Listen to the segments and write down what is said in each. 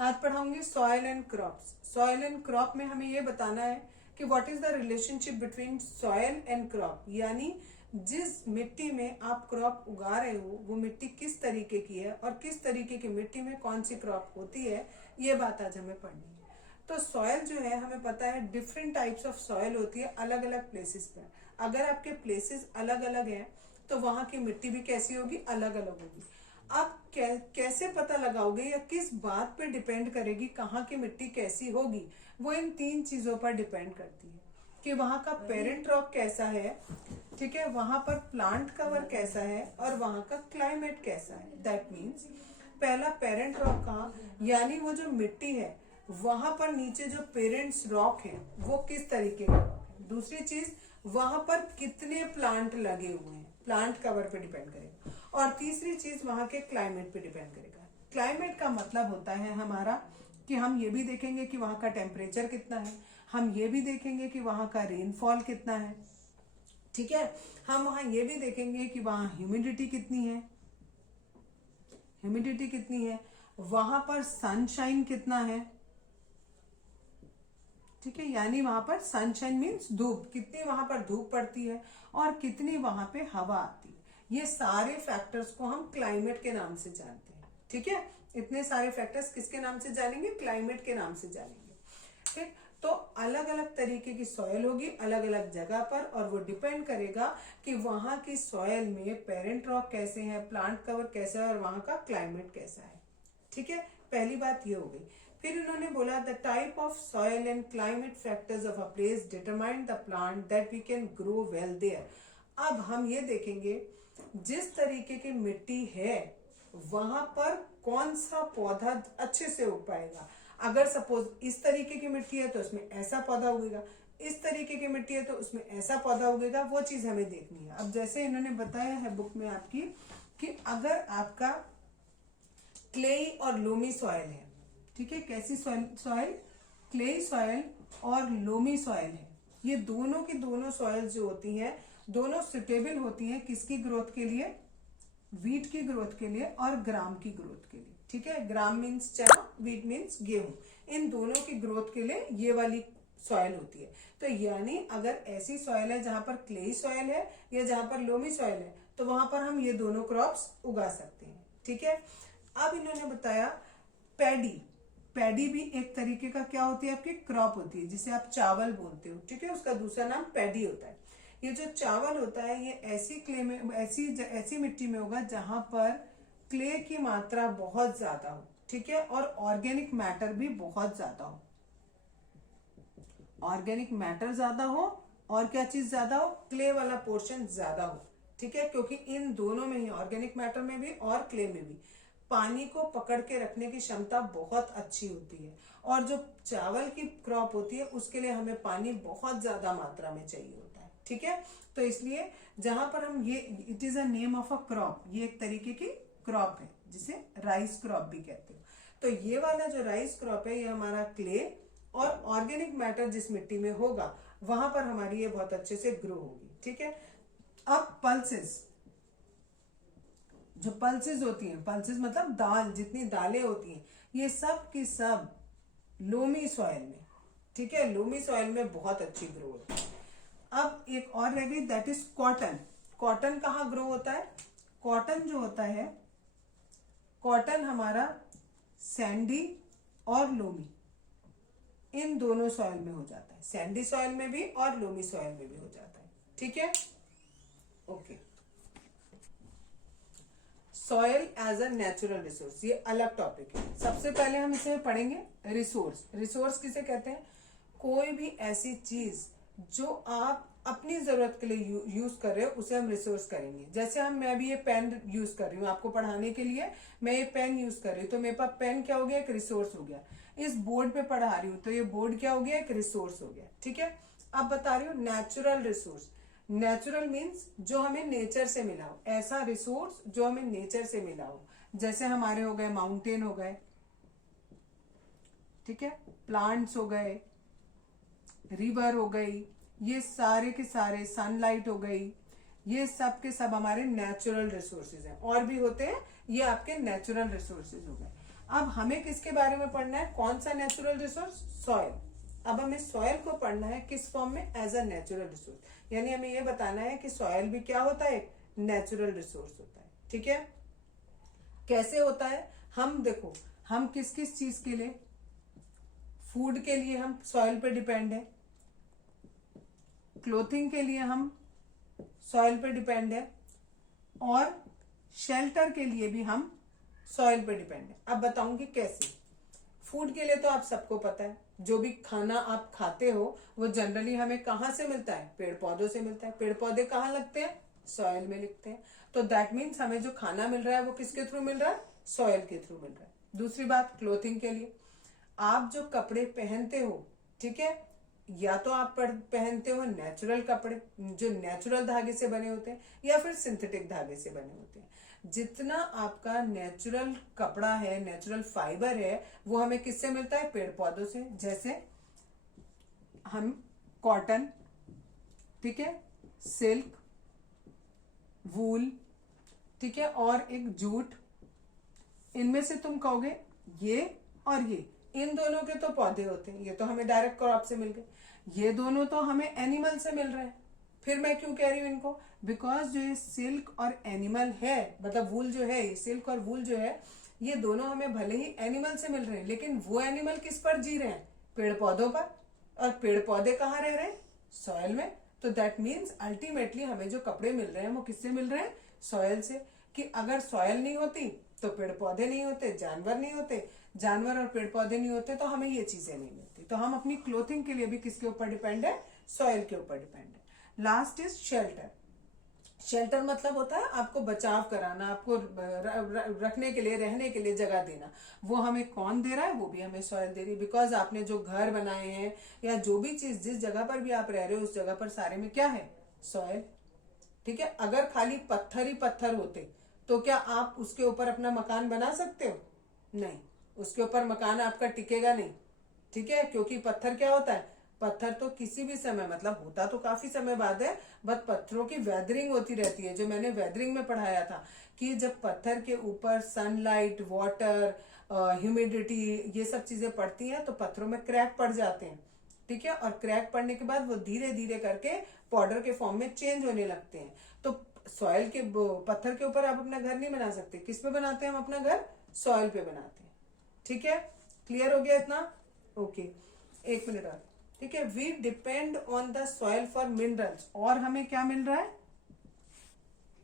आज पढ़ाऊंगी soil and crops. Soil and crop में हमें ये बताना है कि what is the relationship between soil and crop, यानी जिस मिट्टी में आप क्रॉप उगा रहे हो वो मिट्टी किस तरीके की है और किस तरीके की मिट्टी में कौन सी क्रॉप होती है, ये बात आज हमें पढ़नी है। तो सॉइल जो है हमें पता है डिफरेंट टाइप्स ऑफ सॉइल होती है अलग अलग प्लेसेस पर। अगर आपके प्लेसेस अलग अलग हैं तो वहां की मिट्टी भी कैसी होगी, अलग अलग होगी। आप कैसे पता लगाओगे या किस बात पे डिपेंड करेगी कहाँ की मिट्टी कैसी होगी, वो इन 3 चीजों पर डिपेंड करती है कि वहां का पेरेंट रॉक कैसा है, ठीक है, वहां पर प्लांट कवर कैसा है और वहां का क्लाइमेट कैसा है। दैट मीन्स पहला पेरेंट रॉक कहाँ, यानी वो जो मिट्टी है वहां पर नीचे जो पेरेंट्स रॉक है वो किस तरीके का रॉक है। दूसरी चीज, वहां पर कितने प्लांट लगे हुए हैं, प्लांट कवर पे डिपेंड करेगा। और तीसरी चीज वहां के क्लाइमेट पे डिपेंड करेगा। क्लाइमेट का मतलब होता है हमारा कि हम ये भी देखेंगे कि वहां का टेम्परेचर कितना है, हम ये भी देखेंगे कि वहां का रेनफॉल कितना है, ठीक है, हम वहां ये भी देखेंगे कि वहां ह्यूमिडिटी कितनी है, ह्यूमिडिटी कितनी है, वहां पर सनशाइन कितना है, ठीक है, यानी वहां पर सनशाइन मीन्स धूप, कितनी वहां पर धूप पड़ती है और कितनी वहां पे हवा आती है। ये सारे फैक्टर्स को हम क्लाइमेट के नाम से जानते हैं, ठीक है। इतने सारे फैक्टर्स किसके नाम से जानेंगे, क्लाइमेट के नाम से जानेंगे, ठीक। तो अलग अलग तरीके की सॉइल होगी अलग अलग जगह पर और वो डिपेंड करेगा कि वहां की सॉइल में पेरेंट रॉक कैसे है, प्लांट कवर कैसा है और वहां का क्लाइमेट कैसा है, ठीक है। पहली बात ये हो गई। फिर उन्होंने बोला the type of soil and climate factors of a place determine the plant that we can grow well there. अब हम ये देखेंगे जिस तरीके की मिट्टी है वहां पर कौन सा पौधा अच्छे से उग पाएगा। अगर सपोज इस तरीके की मिट्टी है तो उसमें ऐसा पौधा उगेगा, इस तरीके की मिट्टी है तो उसमें ऐसा पौधा उगेगा, वो चीज हमें देखनी है। अब जैसे इन्होंने बताया है बुक में आपकी कि अगर आपका क्लेई और लोमी सॉइल है, ठीक है, कैसी सॉइल, क्लेई सॉइल और लोमी सॉइल है, ये दोनों की दोनों सॉइल जो होती हैं दोनों सुटेबल होती हैं किसकी ग्रोथ के लिए, वीट की ग्रोथ के लिए और ग्राम की ग्रोथ के लिए, ठीक है। ग्राम मीन्स चना, वीट मीन्स गेहूं, इन दोनों की ग्रोथ के लिए ये वाली सॉइल होती है। तो यानी अगर ऐसी सॉइल है जहां पर क्लेई सॉइल है या जहां पर लोमी सॉइल है तो वहां पर हम ये दोनों क्रॉप्स उगा सकते हैं, ठीक है। अब इन्होंने बताया पैडी, पैडी भी एक तरीके का क्या होती है, आपकी क्रॉप होती है जिसे आप चावल बोलते हो, ठीक है, उसका दूसरा नाम पैडी होता है। ये जो चावल होता है ये ऐसी क्ले में ऐसी मिट्टी में होगा जहां पर क्ले की मात्रा बहुत ज्यादा हो, ठीक है, और ऑर्गेनिक मैटर भी बहुत ज्यादा हो, ऑर्गेनिक मैटर ज्यादा हो और क्या चीज ज्यादा हो, क्ले वाला पोर्शन ज्यादा हो, ठीक है, क्योंकि इन दोनों में ही, ऑर्गेनिक मैटर में भी और क्ले में भी, पानी को पकड़ के रखने की क्षमता बहुत अच्छी होती है। और जो चावल की क्रॉप होती है उसके लिए हमें पानी बहुत ज्यादा मात्रा में चाहिए होता है, ठीक है। तो इसलिए जहां पर हम ये, it is a name of a crop, ये एक तरीके की क्रॉप है जिसे राइस क्रॉप भी कहते हो। तो ये वाला जो राइस क्रॉप है ये हमारा क्ले और ऑर्गेनिक मैटर जिस मिट्टी में होगा वहां पर हमारी ये बहुत अच्छे से ग्रो होगी, ठीक है। अब पल्सेस, जो पल्सेस होती हैं, पल्सेस मतलब दाल, जितनी दालें होती हैं ये सब की सब लोमी सॉइल में, ठीक है, लोमी सॉइल में बहुत अच्छी ग्रो होती है। अब एक और रह गई, दैट इज कॉटन। कॉटन कहाँ ग्रो होता है, कॉटन जो होता है, कॉटन हमारा सैंडी और लोमी इन दोनों सॉइल में हो जाता है, सैंडी सॉइल में भी और लोमी सॉइल में भी हो जाता है, ठीक है, okay. Soil as a natural resource, ये अलग टॉपिक है। सबसे पहले हम इसे पढ़ेंगे रिसोर्स। रिसोर्स किसे कहते हैं, कोई भी ऐसी चीज जो आप अपनी जरूरत के लिए यूज कर रहे हो उसे हम रिसोर्स करेंगे। जैसे मैं भी ये पेन यूज कर रही हूँ आपको पढ़ाने के लिए, मैं ये पेन यूज कर रही हूँ तो मेरे पास पेन क्या हो गया, एक रिसोर्स हो गया। इस बोर्ड पे पढ़ा रही हूँ तो ये बोर्ड क्या हो गया, एक रिसोर्स हो गया, ठीक है। अब बता रही हूँ नेचुरल रिसोर्स। नेचुरल मीन्स जो हमें नेचर से मिला हो, ऐसा रिसोर्स जो हमें नेचर से मिला हो। जैसे हमारे हो गए माउंटेन हो गए, ठीक है, प्लांट्स हो गए, रिवर हो गई, ये सारे के सारे, सनलाइट हो गई, ये सब के सब हमारे नेचुरल रिसोर्सेज हैं। और भी होते हैं, ये आपके नेचुरल रिसोर्सेज हो गए। अब हमें किसके बारे में पढ़ना है, कौन सा नेचुरल रिसोर्स, सॉइल। अब हमें सॉइल को पढ़ना है किस फॉर्म में, एज अ नेचुरल रिसोर्स, यानी हमें ये बताना है कि सॉइल भी क्या होता है, एक नेचुरल रिसोर्स होता है। ठीक है, कैसे होता है, हम देखो, हम किस किस चीज के लिए, फूड के लिए हम सॉइल पे डिपेंड है, क्लोथिंग के लिए हम सॉइल पे डिपेंड है, और शेल्टर के लिए भी हम सॉइल पे डिपेंड है। अब बताऊंगी कैसे। फूड के लिए तो आप सबको पता है, जो भी खाना आप खाते हो वो जनरली हमें कहाँ से मिलता है, पेड़ पौधों से मिलता है। पेड़ पौधे कहाँ लगते हैं, सॉइल में लगते हैं। तो दैट मीन्स हमें जो खाना मिल रहा है वो किसके थ्रू मिल रहा है, सॉइल के थ्रू मिल रहा है। दूसरी बात, क्लोथिंग के लिए, आप जो कपड़े पहनते हो, ठीक है, या तो आप पहनते हो नेचुरल कपड़े जो नेचुरल धागे से बने होते हैं, या फिर सिंथेटिक धागे से बने होते हैं। जितना आपका नेचुरल कपड़ा है, नेचुरल फाइबर है, वो हमें किससे मिलता है, पेड़ पौधों से। जैसे हम कॉटन, ठीक है, सिल्क, वूल, ठीक है, और एक जूट, इनमें से तुम कहोगे ये और ये, इन दोनों के तो पौधे होते हैं, ये तो हमें डायरेक्ट क्रॉप से मिल गए। ये दोनों तो हमें एनिमल से मिल रहे हैं। फिर मैं क्यों कह रही हूं इनको, बिकॉज जो ये सिल्क और एनिमल है, मतलब वूल जो है, सिल्क और वूल जो है, ये दोनों हमें भले ही एनिमल से मिल रहे हैं, लेकिन वो एनिमल किस पर जी रहे हैं, पेड़ पौधों पर। और पेड़ पौधे कहाँ रह रहे हैं, सॉइल में। तो दैट मीन्स अल्टीमेटली हमें जो कपड़े मिल रहे हैं वो किससे मिल रहे हैं, सॉइल से। कि अगर सॉइल नहीं होती तो पेड़ पौधे नहीं होते, जानवर नहीं होते, जानवर और पेड़ पौधे नहीं होते तो हमें ये चीजें नहीं मिलती। तो हम अपनी क्लोथिंग के लिए भी किसके ऊपर डिपेंड है, सॉइल के ऊपर डिपेंड है। Last is shelter. शेल्टर मतलब होता है आपको बचाव कराना, आपको रखने के लिए, रहने के लिए जगह देना। वो हमें कौन दे रहा है, वो भी हमें सॉइल दे रही है। बिकॉज आपने जो घर बनाए हैं या जो भी चीज, जिस जगह पर भी आप रह रहे हो, उस जगह पर सारे में क्या है, सॉइल। ठीक है, अगर खाली पत्थर ही पत्थर होते तो क्या आप उसके ऊपर अपना मकान बना सकते हो, नहीं, उसके ऊपर मकान आपका टिकेगा नहीं। ठीक है, क्योंकि पत्थर क्या होता है, पत्थर तो किसी भी समय, मतलब होता तो काफी समय बाद है, बट पत्थरों की वेदरिंग होती रहती है। जो मैंने वेदरिंग में पढ़ाया था कि जब पत्थर के ऊपर सनलाइट, वाटर, ह्यूमिडिटी, ये सब चीजें पड़ती हैं तो पत्थरों में क्रैक पड़ जाते हैं। ठीक है, और क्रैक पड़ने के बाद वो धीरे धीरे करके पाउडर के फॉर्म में चेंज होने लगते हैं। तो सॉइल के, पत्थर के ऊपर आप अपना घर नहीं बना सकते। किस पे बनाते हैं हम अपना घर, सॉइल पे बनाते हैं। ठीक है, क्लियर हो गया इतना, ओके। एक मिनट और, ठीक है। We depend on the soil for minerals. और हमें क्या मिल रहा है,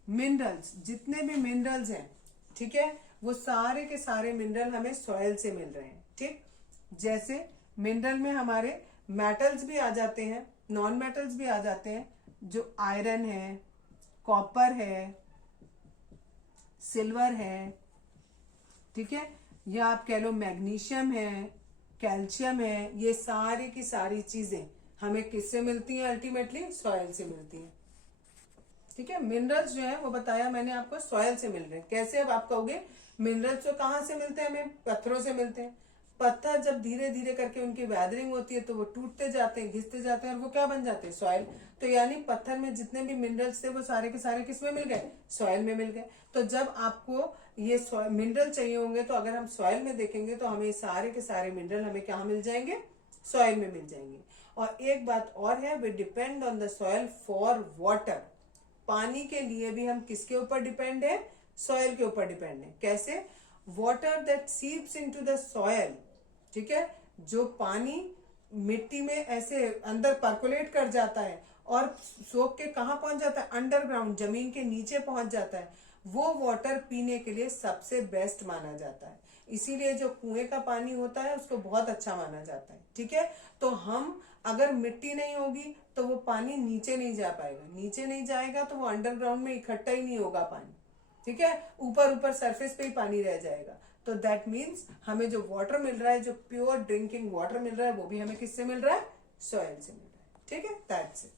मिनरल्स, जितने भी मिनरल्स हैं, ठीक है, वो सारे के सारे मिनरल हमें सॉइल से मिल रहे हैं। ठीक, जैसे मिनरल में हमारे मेटल्स भी आ जाते हैं, नॉन मेटल्स भी आ जाते हैं, जो आयरन है, कॉपर है, सिल्वर है, ठीक है, या आप कह लो मैग्नीशियम है, कैल्शियम है। ये सारी की सारी चीजें हमें किससे मिलती हैं, अल्टीमेटली सॉइल से मिलती हैं। ठीक है, मिनरल्स जो है वो बताया मैंने आपको, सॉइल से मिल रहे हैं। कैसे, अब आप कहोगे मिनरल्स तो कहाँ से मिलते हैं, हमें पत्थरों से मिलते हैं। पत्थर जब धीरे धीरे करके उनकी वैदरिंग होती है तो वो टूटते जाते हैं, घिसते जाते हैं, और वो क्या बन जाते हैं, सॉइल। तो यानी पत्थर में जितने भी मिनरल्स थे वो सारे के सारे किस में मिल गए, सॉइल में मिल गए। तो जब आपको ये मिनरल चाहिए होंगे तो अगर हम सॉइल में देखेंगे तो हमें सारे के सारे मिनरल हमें कहाँ मिल जाएंगे, सॉइल में मिल जाएंगे। और एक बात और है, we depend on the soil for water. पानी के लिए भी हम किसके ऊपर डिपेंड है, सॉइल के ऊपर डिपेंड है। कैसे, water that seeps into the soil, ठीक है, जो पानी मिट्टी में ऐसे अंदर पर्कुलेट कर जाता है और सोख के कहाँ पहुंच जाता है, अंडरग्राउंड, जमीन के नीचे पहुंच जाता है, वो वाटर पीने के लिए सबसे बेस्ट माना जाता है। इसीलिए जो कुएं का पानी होता है उसको बहुत अच्छा माना जाता है। ठीक है, तो हम अगर मिट्टी नहीं होगी तो वो पानी नीचे नहीं जा पाएगा, नीचे नहीं जाएगा तो वो अंडरग्राउंड में इकट्ठा ही नहीं होगा पानी। ठीक है, ऊपर ऊपर सरफेस पे ही पानी रह जाएगा। तो दैट मीन्स हमें जो वाटर मिल रहा है, जो प्योर ड्रिंकिंग वाटर मिल रहा है, वो भी हमें किससे मिल रहा है, सॉइल से मिल रहा है। ठीक है, दैट्स इट।